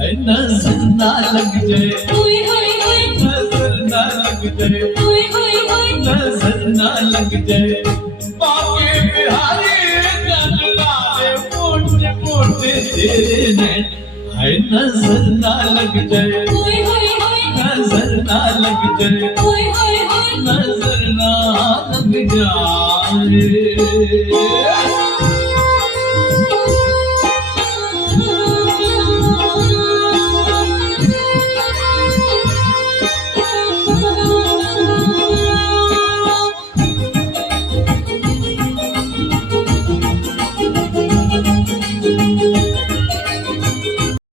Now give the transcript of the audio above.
है नजर ना लग जाए, नजर ना लग जाए, नजर ना लग जाए। बाके बिहारी जन लाले मोटे मोटे तेरे नैन, है नजर ना लग जाए, नजर ना लग जाए, नजर ना लग जाए।